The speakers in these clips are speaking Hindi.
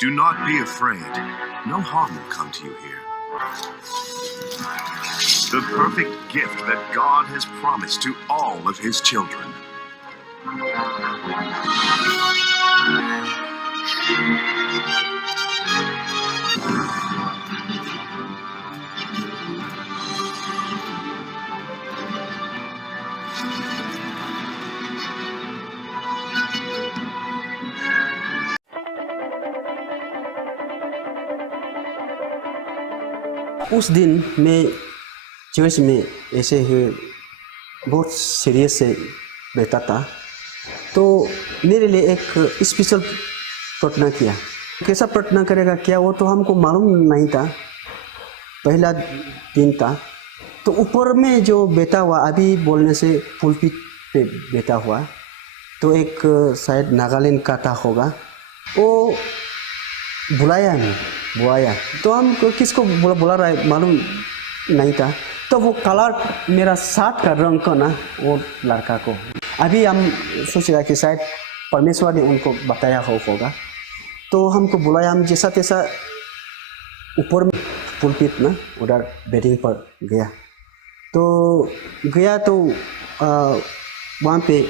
Do not be afraid. No harm will come to you here. The perfect gift that God has promised to all of His children. उस दिन मैं चर्च में ऐसे ही बहुत सीरियस से बैठा था, तो मेरे लिए एक स्पेशल प्रार्थना किया। कैसा प्रार्थना करेगा क्या वो तो हमको मालूम नहीं था। पहला दिन था तो ऊपर में जो बैठा हुआ, अभी बोलने से पुलपिट पे बैठा हुआ, तो एक शायद नागालैंड का था होगा, वो बुलाया तो हम किसको बुला रहा है मालूम नहीं था। तो वो कलर मेरा साथ का रंग का ना, वो लड़का को अभी हम सोच रहा कि शायद परमेश्वर ने उनको बताया होगा, तो हमको बुलाया। हम जैसा तैसा ऊपर में पुलपिट ना उधर बेडिंग पर गया, तो वहाँ पे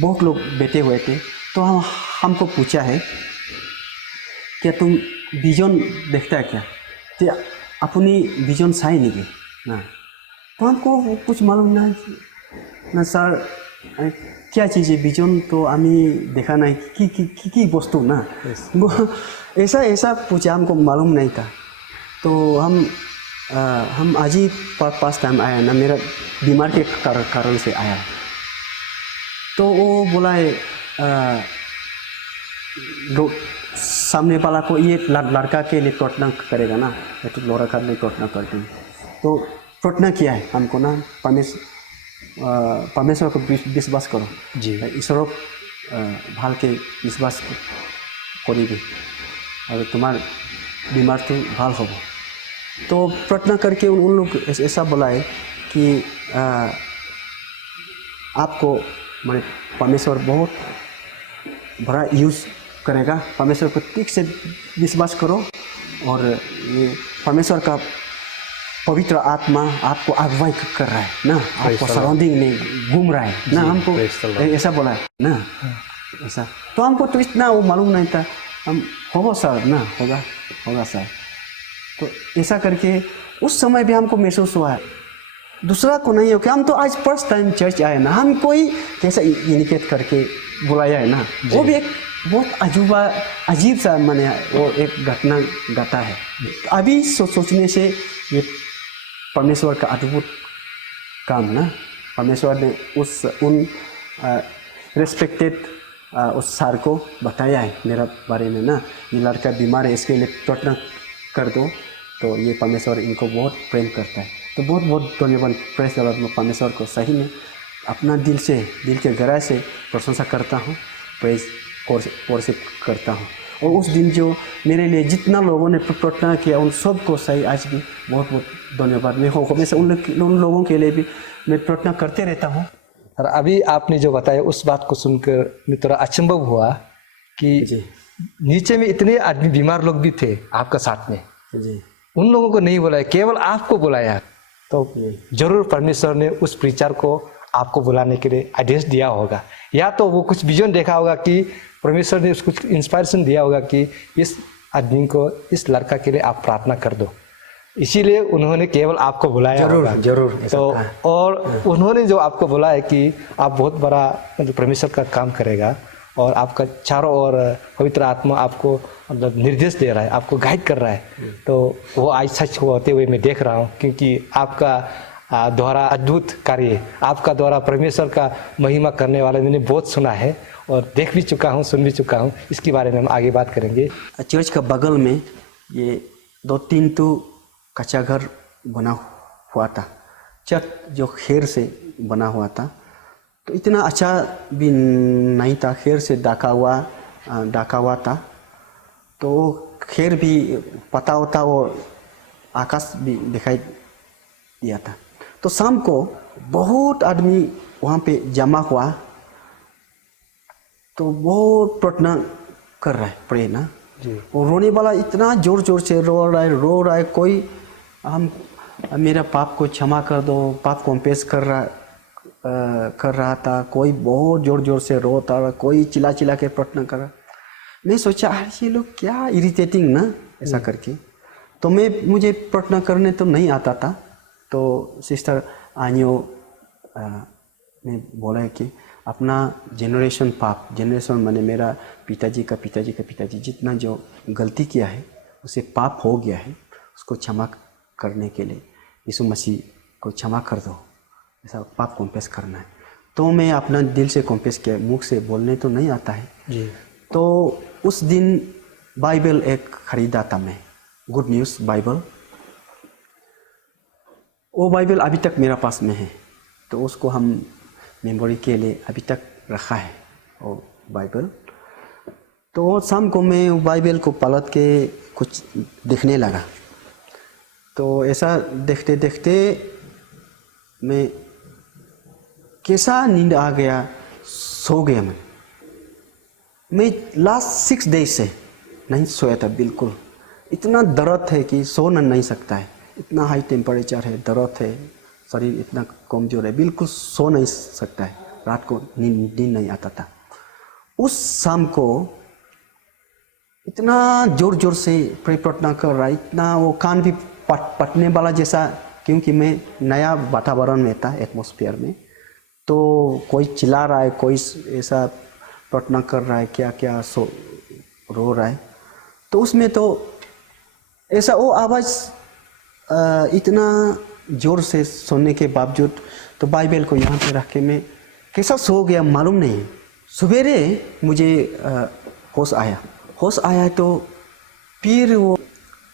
बहुत लोग बैठे हुए थे। तो हमको पूछा है क्या तुम विजन देखता है क्या, तो अपनी विजन साई नहीं ना। तो हमको कुछ मालूम ना सर क्या चीज़ है विजन, तो हमें देखा नहीं की वस्तु ना, वो ऐसा पूछा, हमको मालूम नहीं था। तो हम आज ही पास टाइम आया ना, मेरा बीमार के कारण से आया। तो वो बोला है सामने वाला को ये लड़का के लिए प्रार्थना करेगा ना, तो लड़का के लिए प्रार्थना करते हैं। तो प्रार्थना किया है हमको ना, परमेश्वर को विश्वास करो जी, ईश्वर भाल के विश्वास करेगी और तुम्हार बीमार तो भाल हो। तो प्रार्थना करके उन लोग ऐसा बोला है कि आपको माने परमेश्वर बहुत बड़ा यूज़ करेगा, परमेश्वर को ठीक से विश्वास करो और ये परमेश्वर का पवित्र आत्मा आपको अगुवाई कर रहा है ना, आपको सराउंडिंग में घूम रहा है ना, हमको ऐसा बोला है ना ऐसा। तो हमको तो इतना वो मालूम नहीं था, हम होगा सर ना, होगा सर। तो ऐसा करके उस समय भी हमको महसूस हुआ है, दूसरा को नहीं हो कि हम तो आज फर्स्ट टाइम चर्च आए ना, हमको ही कैसा इनिकेट करके बुलाया है ना। वो भी एक बहुत अजीब सा माने वो एक घटना घटा है। अभी सोचने से ये परमेश्वर का अद्भुत काम ना, परमेश्वर ने उन रेस्पेक्टेड उस सर को बताया है मेरा बारे में ना, ये लड़का बीमार है, इसके लिए प्रार्थना कर दो। तो ये परमेश्वर इनको बहुत प्रेम करता है। तो बहुत बहुत धन्यवाद प्रेस परमेश्वर को, सही में अपना दिल के गहराई से प्रशंसा करता हूँ, प्रेस वर्शिप करता हूँ। और उस दिन जो मेरे लिए जितना लोगों ने प्रार्थना किया उन सब को सही आज भी बहुत बहुत धन्यवाद। मैं हमेशा उन लोगों के लिए भी मैं प्रार्थना करते रहता हूँ। और अभी आपने जो बताया उस बात को सुनकर मैं थोड़ा अचंभव हुआ कि नीचे में इतने आदमी बीमार लोग भी थे आपका साथ में जी, उन लोगों को नहीं बुलाया, केवल आपको बुलाया। तो जरूर परमेश्वर ने उस प्रीचर को आपको बुलाने के लिए आदेश दिया होगा, या तो वो कुछ विजन देखा होगा कि परमेश्वर ने उसको कुछ इंस्पायरेशन दिया होगा कि इस आदमी को, इस लड़का के लिए आप प्रार्थना कर दो, इसीलिए उन्होंने केवल आपको बुलाया होगा। जरूर तो और उन्होंने जो आपको बुलाया कि आप बहुत बड़ा मतलब परमेश्वर का काम करेगा और आपका चारों ओर पवित्र आत्मा आपको मतलब निर्देश दे रहा है, आपको गाइड कर रहा है। तो वो आज सच होते हुए मैं देख रहा हूँ, क्योंकि आपका द्वारा अद्भुत कार्य, आपका द्वारा परमेश्वर का महिमा करने वाला मैंने बहुत सुना है और देख भी चुका हूँ, सुन भी चुका हूँ। इसके बारे में हम आगे बात करेंगे। चर्च का बगल में ये 2-3 तो कच्चा घर बना हुआ था, चर्च जो खेर से बना हुआ था, तो इतना अच्छा भी नहीं था, खेर से ढका हुआ था। तो खेर भी पता होता वो आकाश भी दिखाई दिया था। तो शाम को बहुत आदमी वहाँ पे जमा हुआ, तो बहुत प्रार्थना कर रहा है, प्रे ना जी। वो रोने वाला इतना जोर जोर से रो रहा है। कोई हम मेरा पाप को क्षमा कर दो, पाप कॉम्पेस कर रहा था। कोई बहुत जोर जोर से रोता रहा, कोई चिल्ला चिल्ला के प्रार्थना कर रहा। मैं सोचा ये लोग क्या इरिटेटिंग ना ऐसा करके। तो मुझे प्रार्थना करने तो नहीं आता था। तो सिस्टर आनियो ने बोला है कि अपना जेनरेशन पाप, जेनरेशन माने मेरा पिताजी का जितना जो गलती किया है उसे पाप हो गया है, उसको क्षमा करने के लिए यीशु मसीह को क्षमा कर दो, ऐसा पाप कॉम्पेस करना है। तो मैं अपना दिल से कॉम्पेस किया, मुख से बोलने तो नहीं आता है जी। तो उस दिन बाइबल एक खरीदा था मैं, गुड न्यूज़ बाइबल। वो बाइबल अभी तक मेरा पास में है, तो उसको हम मेमोरी के लिए अभी तक रखा है वो बाइबल। तो शाम को मैं वो बाइबल को पलट के कुछ देखने लगा। तो ऐसा देखते देखते मैं कैसा नींद आ गया, सो गया मैं लास्ट 6 डेज से नहीं सोया था बिल्कुल। इतना दर्द है कि सो नहीं सकता है, इतना हाई टेम्परेचर है, दर्द है, शरीर इतना कमजोर है, बिल्कुल सो नहीं सकता है। रात को नींद नहीं आता था। उस शाम को इतना जोर जोर से प्रार्थना कर रहा, इतना वो कान भी पटने वाला जैसा, क्योंकि मैं नया वातावरण में था, एटमॉस्फेयर में। तो कोई चिल्ला रहा है, कोई ऐसा प्रार्थना कर रहा है, क्या क्या रो रहा है। तो उसमें तो ऐसा वो आवाज़ इतना जोर से सुनने के बावजूद तो बाइबल को यहाँ पे रख के मैं कैसा सो गया मालूम नहीं। सवेरे मुझे होश आया तो फिर वो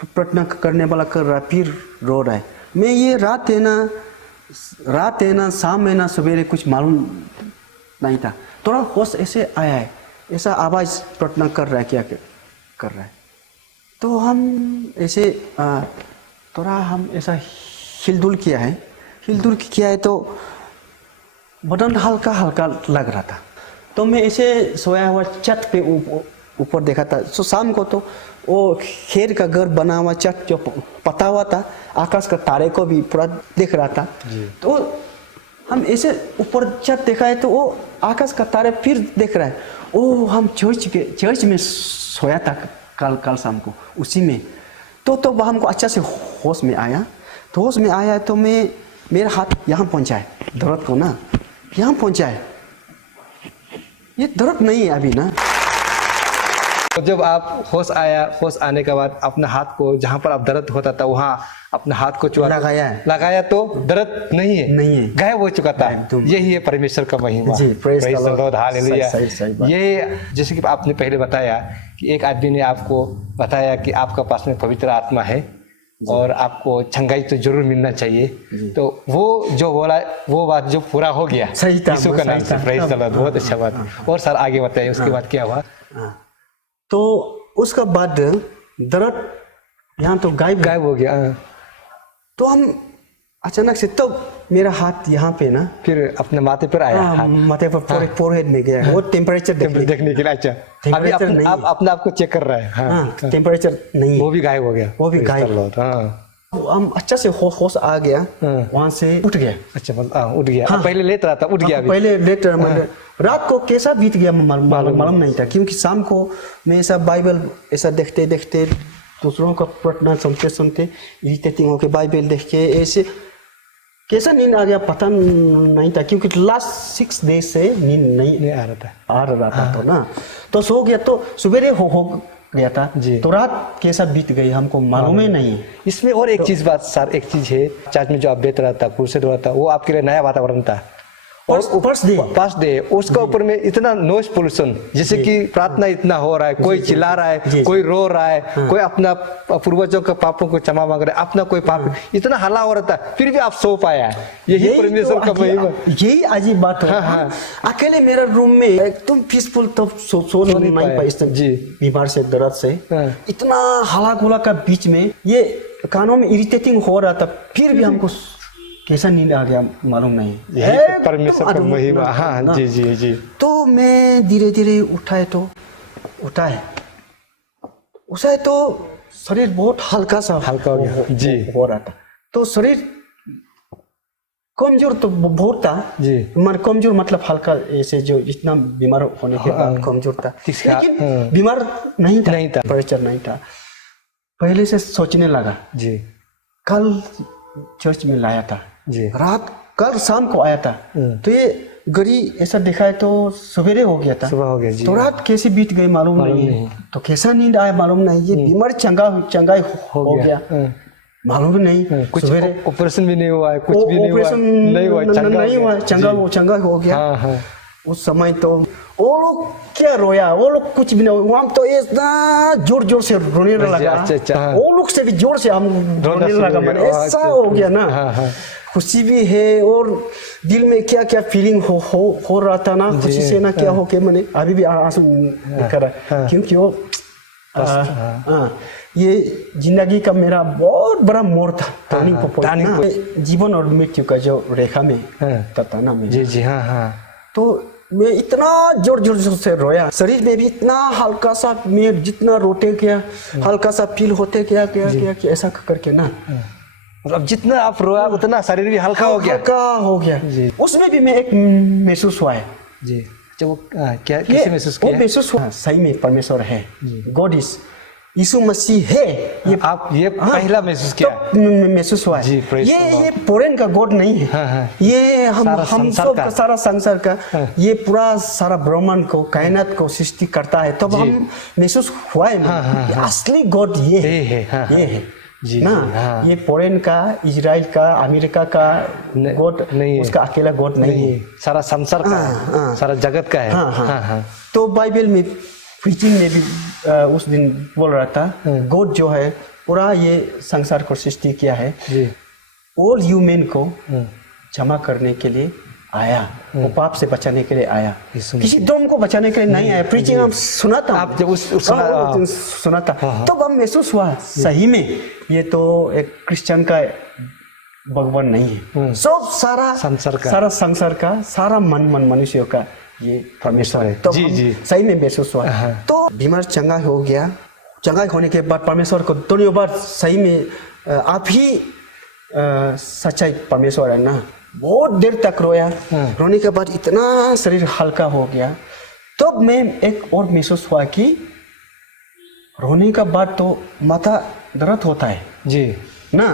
प्रार्थना करने वाला कर रहा है, फिर रो रहा है। मैं ये रात है ना शाम है ना सवेरे कुछ मालूम नहीं था। थोड़ा होश ऐसे आया है, ऐसा आवाज़ प्रार्थना कर रहा है, क्या कर रहा है। तो हम ऐसे थोड़ा हम ऐसा हिलडुल किया है तो बदन हल्का हल्का लग रहा था। तो मैं ऐसे सोया हुआ छत पे ऊपर देखा था। तो शाम को तो वो खेर का घर बना हुआ छत जो पता हुआ था, आकाश का तारे को भी पूरा देख रहा था। तो हम ऐसे ऊपर छत देखा है तो वो आकाश का तारे फिर देख रहा है। ओ हम चर्च में सोया था कल शाम को उसी में। तो हमको अच्छा से होश में आया। तो होश में आया तो मेरा हाथ यहाँ पहुँचा है, दर्द को ना यहाँ पहुँचा है। ये दर्द नहीं है अभी ना। तो जब आप होश आने के बाद अपने हाथ को जहाँ पर आप दर्द होता था वहाँ अपने हाथ को लगाया तो दर्द नहीं है, गायब हो चुका था। यही है परमेश्वर का महिमा। Praise the Lord, hallelujah. ये जैसे कि आपने पहले बताया कि एक आदमी ने आपको बताया कि आपका पास में पवित्र आत्मा है और आपको छंगाई तो जरूर मिलना चाहिए। तो वो जो बोला वो बात जो पूरा हो गया यीशु का नाम से। प्रेज़ द लॉर्ड, बहुत अच्छा बात। और सर आगे बताइए उसके बाद क्या हुआ। तो उसका बाद दर्द यहाँ तो गायब हो गया। तो हम अचानक से तो मेरा हाथ यहाँ पे ना फिर अपने माथे पर आया। माथे पर फोरहेड में गया। वो टेम्परेचर देखने के लिए। अच्छा, अभी आप अपने आप को चेक कर रहे हैं। टेम्परेचर नहीं, वो भी गायब हो गया। वो भी गायब। हम अच्छा से होश आ गया, वहाँ से उठ गया। अच्छा, उठ गया। पहले लेट रहा था, उठ गया। पहले लेट रहा। रात को कैसा बीत गया मालूम नहीं था, क्योंकि शाम को मैं ऐसा बाइबल ऐसा देखते देखते दूसरों का प्रार्थना सुनते इरिटेटिंग होके बाइबल देख के ऐसे कैसा नींद आ गया पता नहीं था, क्योंकि लास्ट 6 डेज से नींद नहीं आ रहा था तो ना। तो सो गया तो सवेरे हो गया था। तो रात कैसा बीत गई हमको मालूम ही नहीं। इसमें और एक चीज है, चर्च में जो आप बैठ रहा था, कुर्सी रहा था, वो आपके लिए नया वातावरण था। और फर्स्ट डे उसका ऊपर में इतना नॉइज पोल्यूशन, जैसे कि प्रार्थना इतना हो रहा है, कोई चिल्ला रहा है, कोई रो रहा है, कोई अपना पूर्वजों के पापों को क्षमा मांग रहा है, अपना कोई पाप, इतना हल्ला हो रहा था, फिर भी आप सो पाया। यही परमेश्वर का महिमा। यही अजीब बात है। अकेले मेरा रूम में एकदम पीसफुल, तब सो नहीं पाया बीमार से, दर्द से। इतना हल्ला गुला का बीच में ये कानों में इरिटेटिंग हो रहा था, फिर भी हमको कैसा नींद आ गया मालूम नहीं। यही परमेश्वर का महिमा। हाँ जी। तो मैं धीरे धीरे उठा है। उसे तो शरीर बहुत हल्का सा हल्का हो गया। जी। हो रहा था। तो शरीर कमजोर तो बहुत था जी। कमजोर मतलब हल्का, ऐसे जो जितना बीमार होने के बाद कमजोर था, लेकिन बीमार नहीं था, प्रेशर नहीं था। पहले से सोचने लगा जी, कल चर्च में लाया था जी, रात, कल शाम को आया था, तो ये घड़ी ऐसा देखा है तो सवेरे हो गया था, सुबह हो गया जी। तो रात कैसे बीत गई मालूम नहीं, तो कैसा नींद आया मालूम नहीं, ये बीमार चंगा हो गया मालूम नहीं। कुछ ऑपरेशन भी नहीं हुआ है, कुछ भी नहीं हुआ, चंगा हो गया। उस समय तो वो लोग क्या रोया, वो लोग कुछ भी नहीं, वहाँ तो इतना जोर जोर से रोने लगा, वो लोग से भी जोर से हम रोने लगा, ऐसा हो गया ना। खुशी भी है और दिल में क्या क्या फीलिंग हो रहा था ना, खुशी से ना क्या हो के मैंने अभी भी आंसू निकल रहा, क्योंकि वो ये जिंदगी का मेरा बहुत बड़ा मोड़ था, टर्निंग पॉइंट ना, जीवन और मृत्यु का जो रेखा में था ना मेरा। जी जी, हाँ हाँ। तो मैं इतना जोर जोर से रोया, शरीर में भी इतना हल्का सा, मैं जितना रोते गया हल्का सा फील होते गया ऐसा करके ना, मतलब जितना आप रोया उतना शरीर भी हल्का हो गया जी। उसमें भी मैं एक महसूस हुआ है जी। वो क्या कैसे महसूस किया? वो महसूस हुआ सही में परमेश्वर है, गॉड इज, यीशु मसीह है, ये आप ये पहला महसूस किया? तो महसूस हुआ है। ये फॉरेन का गॉड नहीं है, ये हम सब का सारा संसार का, ये पूरा सारा ब्रह्मांड को, कायनात को सृष्टि करता है, तब हम महसूस हुआ है असली गॉड ये है जी ना। ये फॉरेन का, इजराइल का, अमेरिका का गॉड नहीं, उसका अकेला गॉड नहीं है, सारा संसार का, सारा जगत का है। तो बाइबल में प्रीचिंग में भी उस दिन बोल रहा था, गॉड जो है पूरा ये संसार को सृष्टि किया है, ऑल ह्यूमन को क्षमा करने के लिए आया, वो पाप से बचाने के लिए आया, किसी धर्म को बचाने के लिए नहीं आया। प्रीचिंग हम सुना था, आप जब सुना था तो हम महसूस हुआ सही में ये तो एक क्रिश्चियन का भगवान नहीं है, सब सारा संसार का सारा मन मनुष्यों का ये परमेश्वर है। तो सही में महसूस हुआ। तो बीमार चंगा हो गया, चंगा होने के बाद परमेश्वर को धन्यवाद, सही में आप ही सच्चाई परमेश्वर है ना। बहुत देर तक रोया, रोने के बाद इतना शरीर हल्का हो गया, तब तो मैं एक और महसूस हुआ कि रोने का बाद तो माथा दर्द होता है जी ना।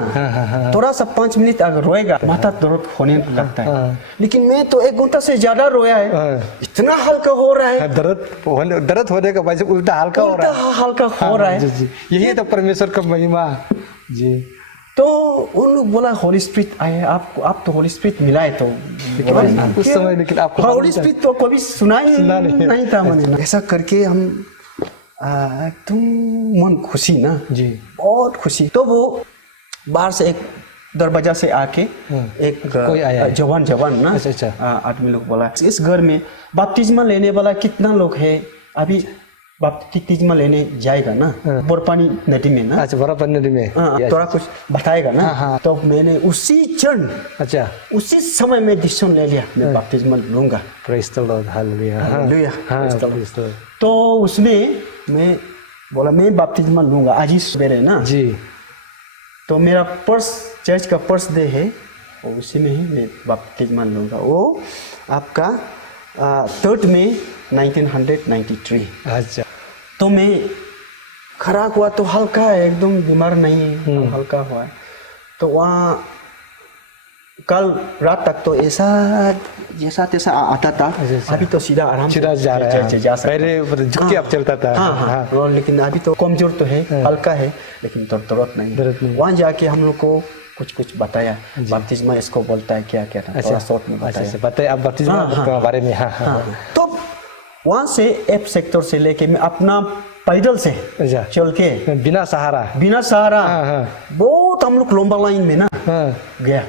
थोड़ा सा 5 मिनट अगर रोएगा माथा दर्द होने लगता है, लेकिन मैं तो 1 घंटा से ज्यादा रोया है, इतना हल्का हो रहा है, दर्द होने का वजह उल्टा हल्का हो रहा है। यही तो परमेश्वर का महिमा जी। तो उन लोग बोला होली स्पिरिट आए, आप तो होली स्पिरिट मिला है, तो उस समय लेकिन आपको होली स्पिरिट तो कभी सुना नहीं था मैंने। ऐसा करके हम तुम मन खुशी ना जी, बहुत खुशी। तो वो बाहर से एक दरवाजा से आके एक जवान ना आदमी लोग बोला, इस घर में बपतिस्मा लेने वाला कितना लोग है, अभी बपतिस्मा लेने जाएगा ना बोरपानी नदी में ना। अच्छा, बोरपानी नदी में थोड़ा कुछ बताएगा ना। तो मैंने उसी क्षण, अच्छा उसी समय में डिसीजन ले लिया, मैं बपतिस्मा लूंगा। Praise the Lord, hallelujah. तो उसमें मैं बोला मैं बपतिस्मा लूंगा आज ही सवेरे ना जी। तो मेरा पर्स, चर्च का पर्स दे है, और उसी में ही मैं बपतिस्मा लूंगा। वो आपका 3 मई 1993। अच्छा। तो मैं खड़ा हुआ तो हल्का है, एकदम बीमार नहीं है, हल्का हुआ है। तो वहाँ कल रात तक तो ऐसा जैसा तैसा आता था, अभी तो सीधा आराम से जा रहा है, पहले झुक के अब चलता था। हाँ, लेकिन अभी तो कमजोर तो है, हल्का है, लेकिन दर्द नहीं। वहाँ जाके हम लोग को कुछ बताया, बपतिस्मा इसको बोलता है, क्या था, थोड़ा शॉर्ट में बताया। आप बपतिस्मा के बारे में। तो वहाँ से एफ सेक्टर से लेके मैं अपना पैदल से चल के बिना सहारा बहुत हम लोग लंबा लाइन में ना गया,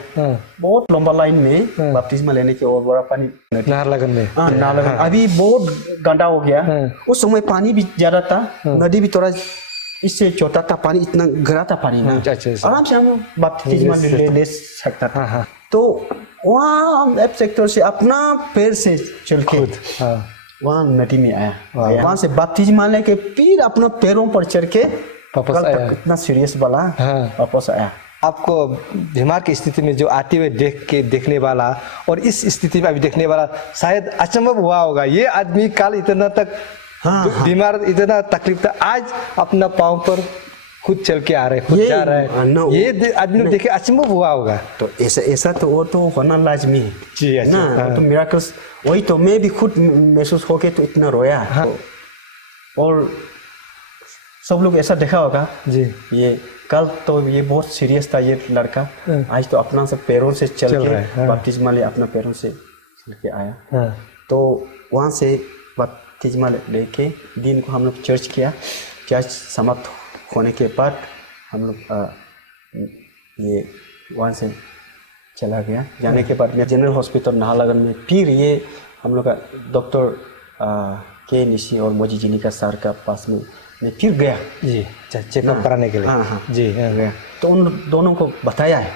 बहुत लंबा लाइन में बपतिस्मा लेने के, और बड़ा पानी नाहरलगुन में। अभी बहुत गंदा हो गया, उस समय पानी भी ज्यादा था, नदी भी थोड़ा इससे छोटा था, पानी इतना गहरा था पानी ना, आराम से हम बपतिस्मा ले सकता था। तो वहाँ हम एफ सेक्टर से अपना पैर से चल के वहाँ नदी में आया, वहाँ से बपतिस्मा लेके फिर अपना पैरों पर चढ़ के वापस कल आया। तक इतना सीरियस वाला हाँ। वापस आया। आपको बीमार की स्थिति में जो आते हुए देखने वाला और इस स्थिति में अभी देखने वाला शायद अचंभव हुआ होगा, ये आदमी कल इतना तक बीमार, इतना तकलीफ था, आज अपना पाँव पर खुद चल के आ रहे, खुद जा रहा है, ये आदमी ने देखे अचंभव हुआ होगा। तो ऐसा तो वो तो होना लाजमी है जी, अच्छा, ना, हाँ। तो मिराकल्स वही तो मैं भी खुद महसूस होके तो इतना रोया। हाँ। तो, और सब लोग ऐसा देखा होगा जी, ये कल तो ये बहुत सीरियस था ये लड़का, आज तो अपना से पैरों से चल के रहा है, हाँ। बपतिस्मा ले अपना पैरों से चल के आया। हाँ। तो वहाँ से बपतिस्मा लेके दिन को हम लोग चर्च किया, चर्च समाप्त होने के बाद हम लोग ये वहाँ से चला गया। जाने के बाद मैं जनरल हॉस्पिटल नाहरलगुन में फिर ये हम लोग का डॉक्टर के निशी और मोजी जिनिका सर का पास में मैं फिर गया जी, चेकअप कराने के लिए। हाँ हाँ जी, हाँ। गया। तो उन दोनों को बताया है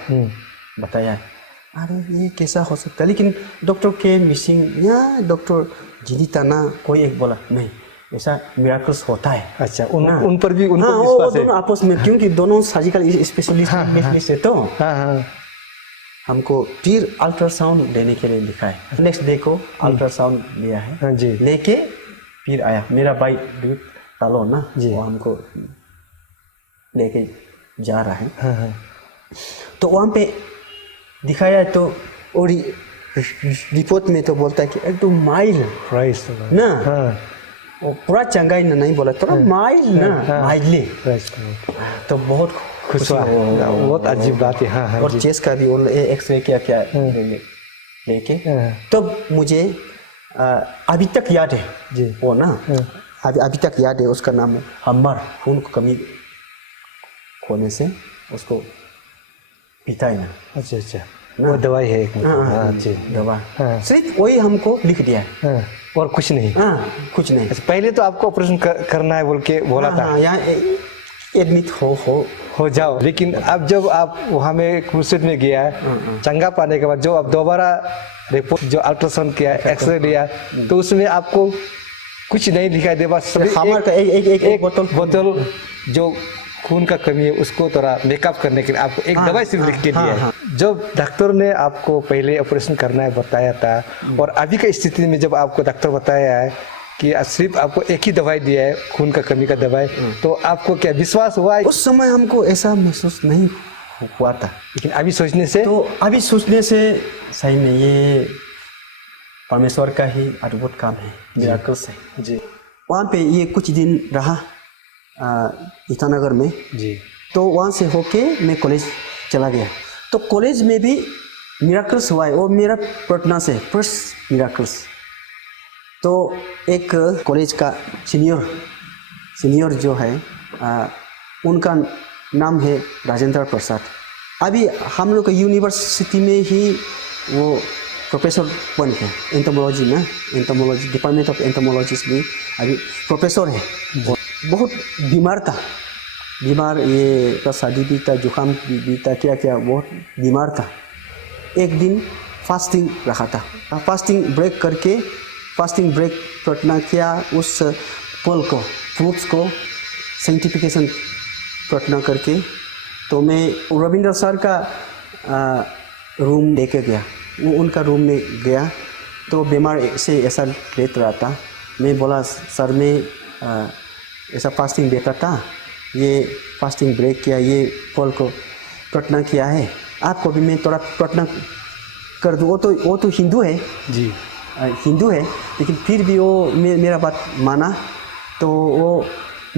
अरे ये कैसा हो सकता है, लेकिन डॉक्टर के मिसिंग या डॉक्टर जिनिता ना कोई एक बोला नहीं ऐसा मिराकल्स होता है। अच्छा, उन पर भी उनको हाँ, विश्वास है। दोनों आपस में, क्योंकि दोनों सर्जिकल स्पेशलिस्ट है तो हाँ हाँ, हमको फिर अल्ट्रासाउंड लेने के लिए लिखा है। नेक्स्ट डे को अल्ट्रासाउंड लिया है। हाँ जी, लेके फिर आया मेरा भाई दूध तालो ना जी, वो हमको लेके जा रहा है। हाँ हाँ, तो वहाँ पे दिखाया तो और रिपोर्ट में तो बोलता है कि एकदम माइल्ड प्राइस ना, हाँ, वो पूरा चंगाई ना नहीं बोला, थोड़ा माइल्ड ना, माइल्डली। तो बहुत खुश हुआ, बहुत अजीब बात है। हाँ हाँ, और चेस्ट का भी वो एक्सरे क्या लेके तब मुझे अभी तक याद है जी, वो ना, अभी तक याद है। उसका नाम है हम्बर, खून को कमी होने से उसको पीता है ना। अच्छा अच्छा, वो दवाई है एक, हाँ जी, दवा हाँ। सिर्फ वही हमको लिख दिया है, हाँ, और कुछ नहीं। हाँ कुछ नहीं। अच्छा, पहले तो आपको ऑपरेशन करना है बोल के बोला था, यहाँ एडमिट हो जाओ, लेकिन अब जब आप वहाँ में क्रूसेड में गया चंगा पाने के बाद जो आप दोबारा रिपोर्ट जो अल्ट्रासाउंड किया, एक्सरे लिया, तो उसमें आपको कुछ नहीं दिखाई दे, बस एक बोतल जो खून का कमी है उसको थोड़ा मेकअप करने के लिए आपको एक दवाई सिर्फ लिख के दिया है। जब डॉक्टर ने आपको पहले ऑपरेशन करना है बताया था और अभी का स्थिति में जब आपको डॉक्टर बताया है कि सिर्फ आपको एक ही दवाई दिया है, खून का कमी का दवाई, तो आपको क्या विश्वास हुआ? उस समय हमको ऐसा महसूस नहीं हुआ था, लेकिन अभी सोचने से सही में ये परमेश्वर का ही अद्भुत काम है, मिराकल्स है जी। वहाँ पे ये कुछ दिन रहा ईटानगर में जी, तो वहाँ से होके मैं कॉलेज चला गया। तो कॉलेज में भी मिराकल्स हुआ है, और मेरा प्रार्थना से फर्स्ट मिराकल्स। तो एक कॉलेज का सीनियर जो है उनका नाम है राजेंद्र प्रसाद। अभी हम लोग यूनिवर्सिटी में ही वो प्रोफेसर बन गए एंटोमोलॉजी में, एंटोमोलॉजी डिपार्टमेंट ऑफ एंटोमोलॉजी में अभी प्रोफेसर है। बहुत बीमार ये शादी भी था, जुकाम भी था, क्या बहुत बीमार था। एक दिन फास्टिंग रखा था, फास्टिंग ब्रेक प्रार्थना किया, उस फल को फ्रूट्स को सेंटिफिकेशन प्रार्थना करके। तो मैं रविंद्र सर का रूम लेके गया, वो उनका रूम में गया तो बीमार से ऐसा लेट रहा था। मैं बोला सर मैं ऐसा फास्टिंग देता था, ये फास्टिंग ब्रेक किया, ये फल को प्रार्थना किया है, आपको भी मैं थोड़ा प्रार्थना कर दूँ। वो तो हिंदू है जी, हिंदू है, लेकिन फिर भी वो मेरा बात माना। तो वो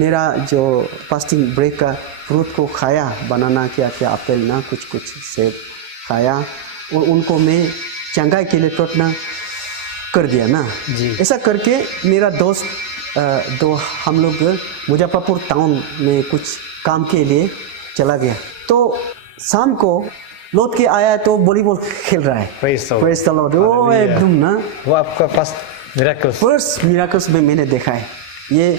मेरा जो फास्टिंग ब्रेक का फ्रूट को खाया, बनाना क्या एप्पल ना कुछ सेब खाया, और उनको मैं चंगाई के लिए प्रार्थना कर दिया ना जी। ऐसा करके मेरा दोस्त दो हम लोग मुजफ्फरपुर टाउन में कुछ काम के लिए चला गया। तो शाम को लौट के आया तो वॉलीबॉल खेल रहा है। Praise the Lord. वो एकदम ना, वो आपका फर्स्ट मिराकल्स में मैंने देखा है ये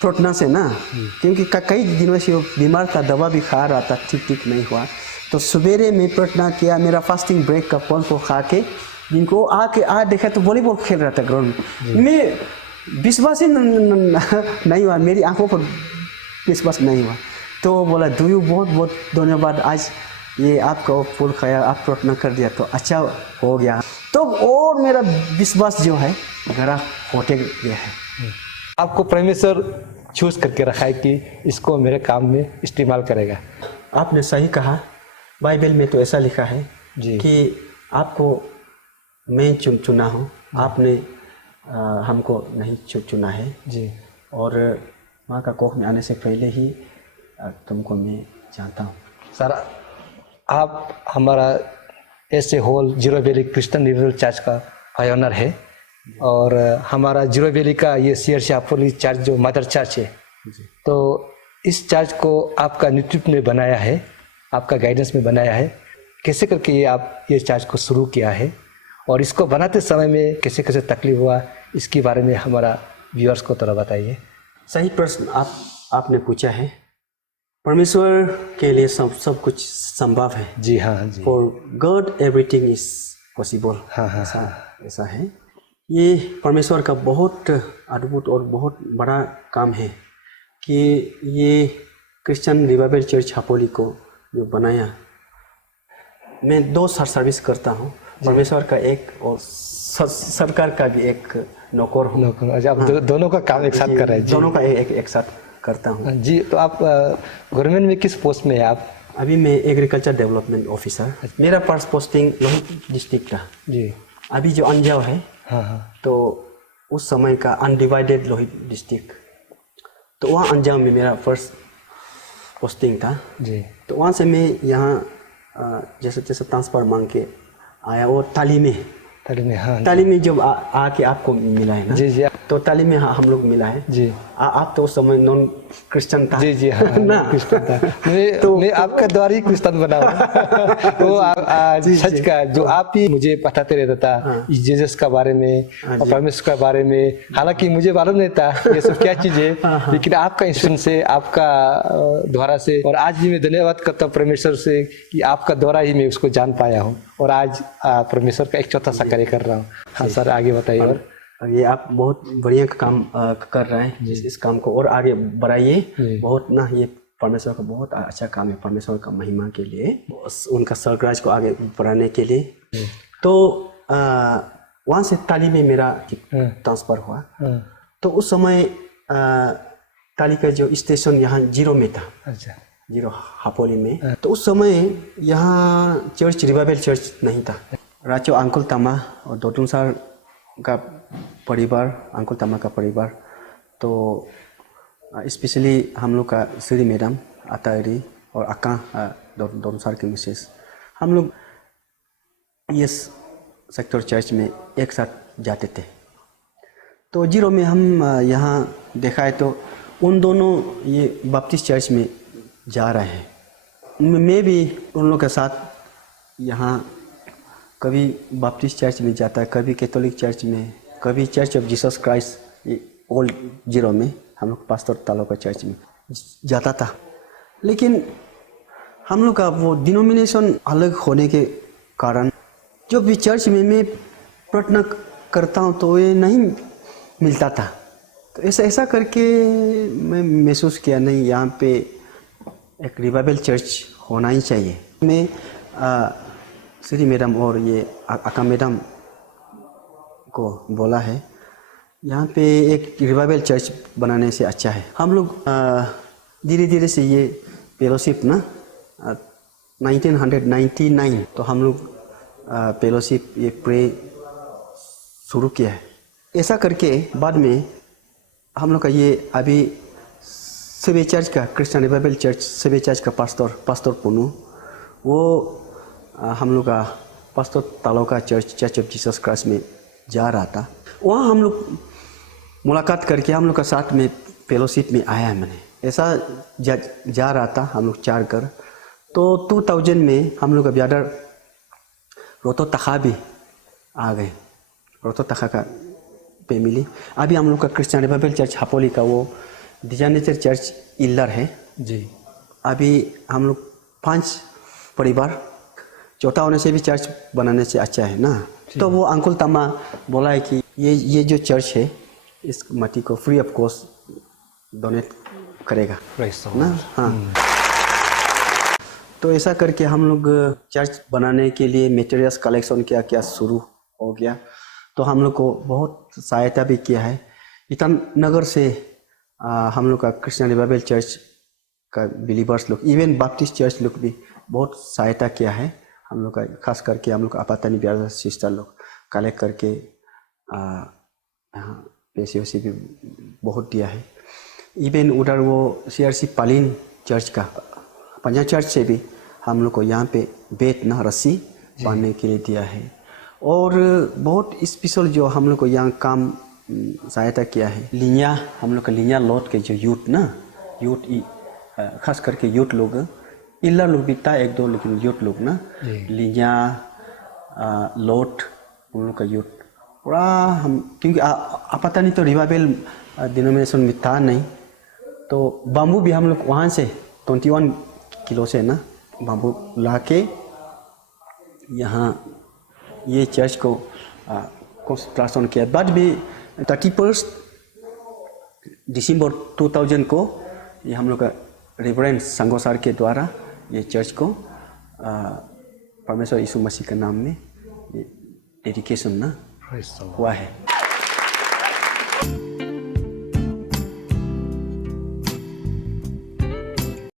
प्रार्थना से ना, क्योंकि कई दिनों से वो बीमार था, दवा भी खा रहा था, ठीक नहीं हुआ। तो सवेरे में प्रार्थना किया, मेरा फास्टिंग ब्रेक का फल को खा के जिनको आके देखा तो वॉलीबॉल खेल रहा था ग्राउंड में। मैं विश्वास ही नहीं हुआ, मेरी आंखों पर विश्वास नहीं हुआ। तो बोला दुयू बहुत बहुत धन्यवाद, आज ये आपका फूल खाया, आप प्रार्थना कर दिया तो अच्छा हो गया। तो और मेरा विश्वास जो है गहरा होते गया है। आपको परमेश्वर चूज करके रखा है कि इसको मेरे काम में इस्तेमाल करेगा। आपने सही कहा, बाइबल में तो ऐसा लिखा है जी। कि आपको मैं चुना हूँ, आपने हमको नहीं चुना है जी। और माँ का कोख में आने से पहले ही तुमको मैं जानता हूँ। सर, आप हमारा ऐसे whole Ziro valley Christian revival church का पायोनर है और हमारा जीरो वैली का ये CRC अपोली चर्च जो मदर चर्च है, तो इस चर्च को आपका नेतृत्व में बनाया है, आपका गाइडेंस में बनाया है। कैसे करके ये आप ये चर्च को शुरू किया है और इसको बनाते समय में कैसे कैसे तकलीफ हुआ, इसके बारे में हमारा व्यूअर्स को थोड़ा बताइए। सही प्रश्न आपने पूछा है। परमेश्वर के लिए सब कुछ संभव है। जी हाँ जी। For God everything is possible. हाँ हाँ ऐसा है। ये परमेश्वर का बहुत अद्भुत और बहुत बड़ा काम है कि ये क्रिश्चियन रिवाइवल चर्च हापोली को जो बनाया। मैं 2 साल सर्विस करता हूँ, परमेश्वर का एक और सरकार का भी एक नौकर हूँ। अच्छा, आप दोनों का काम एक साथ कर रहे हैं। दोनों का एक साथ करता हूँ जी। तो आप गवर्नमेंट में किस पोस्ट में है आप? अभी मैं एग्रीकल्चर डेवलपमेंट ऑफिसर। मेरा फर्स्ट पोस्टिंग लोहित डिस्ट्रिक्ट था जी। अभी जो अंजाव है, हाँ हाँ, तो उस समय का अनडिवाइडेड लोहित डिस्ट्रिक्ट, तो वहाँ अंजाव में मेरा फर्स्ट पोस्टिंग था जी। तो वहाँ से मैं यहाँ जैसे ट्रांसफ़र मांग के आया। और तालीम में हाँ तालीम में जब आके आपको मिला है ना। जी जी तो तालीम में हम लोग मिला है जी। आप तो उस समय नॉन क्रिश्चियन था। जी जी हाँ ना क्रिश्चियन था। मैं आपका द्वारा ही क्रिश्चियन बना हूँ। तो सच का जो आप ही मुझे बताते रहता था जीसस का बारे में और परमेश्वर का बारे में, हालांकि मुझे मालूम नहीं था ये सब क्या चीज़ है, लेकिन आपका इंस्ट्रूमेंट से, आपका द्वारा से, और आज भी मैं धन्यवाद करता हूँ परमेश्वर से कि आपका द्वारा ही मैं उसको जान पाया हूँ और आज परमेश्वर का एक चौथा सा कार्य कर रहा हूँ। हाँ सर, आगे बताइए। और ये आप बहुत बढ़िया काम कर रहे हैं, इस काम को और आगे बढ़ाइए। बहुत ना, ये परमेश्वर का बहुत अच्छा काम है, परमेश्वर का महिमा के लिए, उनका सरगराज को आगे बढ़ाने के लिए। तो वहाँ से ताली में मेरा ट्रांसफ़र हुआ। तो उस समय ताली का जो स्टेशन यहाँ जीरो में था। अच्छा, जीरो हापोली में। तो उस समय यहाँ चर्च रिवाइवल चर्च नहीं था। राचो अंकुल तमा और दोटुन सर का परिवार, अंकुल तमा का परिवार, तो स्पेशली हम लोग का श्री मैडम अतारी और अक्का दोनों सर की मिसेस, हम लोग ये सेक्टर चर्च में एक साथ जाते थे। तो जीरो में हम यहाँ देखा है तो उन दोनों ये बपटिस्ट चर्च में जा रहे हैं। मैं भी उन लोगों के साथ यहाँ कभी बपटिस्ट चर्च में जाता है, कभी कैथोलिक चर्च में, कभी church of Jesus Christ old zero में, हम लोग पास्टर तालो का चर्च में जाता था। लेकिन हम लोग का वो डिनोमिनेशन अलग होने के कारण जो भी चर्च में मैं प्रार्थना करता हूँ तो ये नहीं मिलता था। तो ऐसा करके मैं महसूस किया, नहीं, यहाँ पे एक रिवाइवल चर्च होना ही चाहिए। मैं श्री मैडम और ये अक्का मैडम को बोला है यहाँ पे एक रिवाइवल चर्च बनाने से अच्छा है। हम लोग धीरे धीरे से ये फेलोशिप ना 1999 तो हम लोग फेलोशिप ये प्रे शुरू किया है। ऐसा करके बाद में हम लोग का ये अभी सेवे चर्च का, क्रिश्चियन रिवाइवल चर्च सेवे चर्च का पास्टर पुनू, वो हम लोग का पास्टर तालो का चर्च ऑफ जीसस क्राइस्ट में जा रहा था। वहाँ हम लोग मुलाकात करके हम लोग का साथ में फेलोशिप में आया है। मैंने ऐसा जा रहा था हम लोग 4 घर। तो 2000 में हम लोग का ब्याडर रोतो तखा भी आ गए। रोतो तखा का फैमिली अभी हम लोग का क्रिश्चियन रिवाइवल चर्च हापोली का वो डिजाइनेचर चर्च इल्लर है जी। अभी हम लोग 5 परिवार छोटा होने से भी चर्च बनाने से अच्छा है ना। तो वो अंकुल तमा बोला है कि ये जो चर्च है इस मट्टी को फ्री ऑफ कॉस्ट डोनेट करेगा ना। हाँ, तो ऐसा करके हम लोग चर्च बनाने के लिए मटेरियल्स कलेक्शन क्या शुरू हो गया। तो हम लोग को बहुत सहायता भी किया है। ईटानगर से हम लोग का कृष्णा रिवाइवल चर्च का बिलीवर्स लोग, इवन बैप्टिस्ट चर्च लोग भी बहुत सहायता किया है हम लोग का। खास करके हम लोग का आपातानी ब्रदर सिस्टर लोग कलेक्ट करके यहाँ पैसे वैसे भी बहुत दिया है। इवन उधर वो CRC पालिन चर्च का पंजा चर्च से भी हम लोग को यहाँ पे बेत ना रस्सी बांधने के लिए दिया है। और बहुत स्पेशल जो हम लोग को यहाँ काम सहायता किया है, लिया हम लोग का लिया लौट के जो यूथ ना, यूथ खास करके यूथ लोग, इल्ला लोग भी था एक दो, लेकिन यूथ लोग ना लिया लौट हम लोग का यूथ पूरा हम, क्योंकि पता नहीं तो रिवाइवल डिनोमिनेशन में था नहीं, तो बाम्बू भी हम लोग वहाँ से 21 किलो से ना बाम्बू ला के यहाँ ये चर्च को कंस्ट्रक्शन किया। बाद भी 31 दिसंबर 2000 को ये हम लोग का रेवरेंड संगोसार के द्वारा ये चर्च को परमेश्वर यीशु मसीह के नाम में ये डेडिकेशन ना हुआ है।